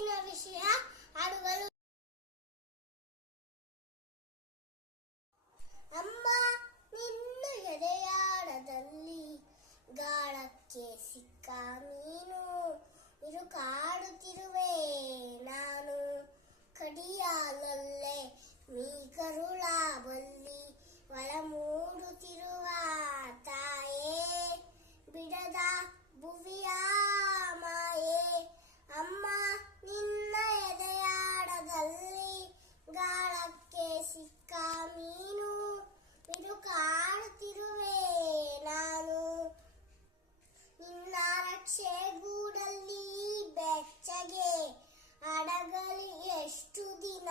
ಇವತ್ತಿನ ವಿಷಯ ಹಾಡುಗಳು. ಅಮ್ಮ ನಿನ್ನ ಎದೆಯಾಳದಲ್ಲಿ ಗಾಳಕ್ಕೆ ಸಿಕ್ಕ ಮೀನು ಕಾಡುತ್ತಿರುವೆ ನಾನು, ಕಡಿಯಾಲಲ್ಲೇ ಮೀಗರುಳ ಬಲ್ಲಿ ಒಳ ಮೂಡುತ್ತಿರುವ ತಾಯೇ, ಬಿಡದ ಭುವಿಯ ಮಾಯೆ. ಅಮ್ಮ ನಿನ್ನ ಎದೆಯಾಳದಲ್ಲಿ ಗಾಳಕ್ಕೆ ಸಿಕ್ಕ ಮೀನು ಕಾಡುತ್ತಿರುವೆ ನಾನು, ನಿನ್ನ ರಕ್ಷೆ ಗೂಡಲ್ಲಿ ಬೆಚ್ಚಗೆ ಅಡಗಲಿ ಎಷ್ಟು ದಿನ,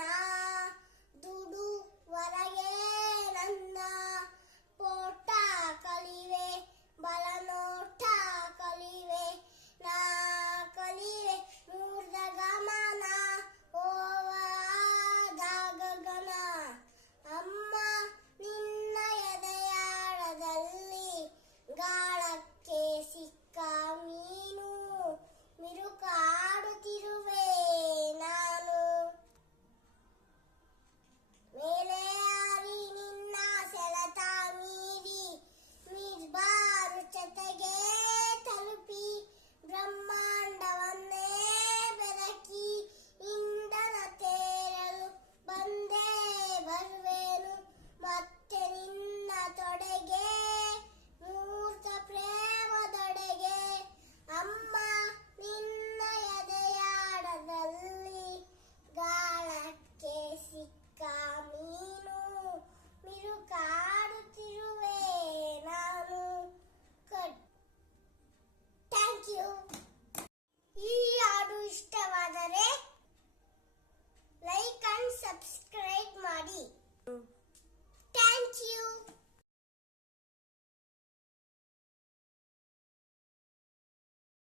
ದುಡು ಹೊರಗೆ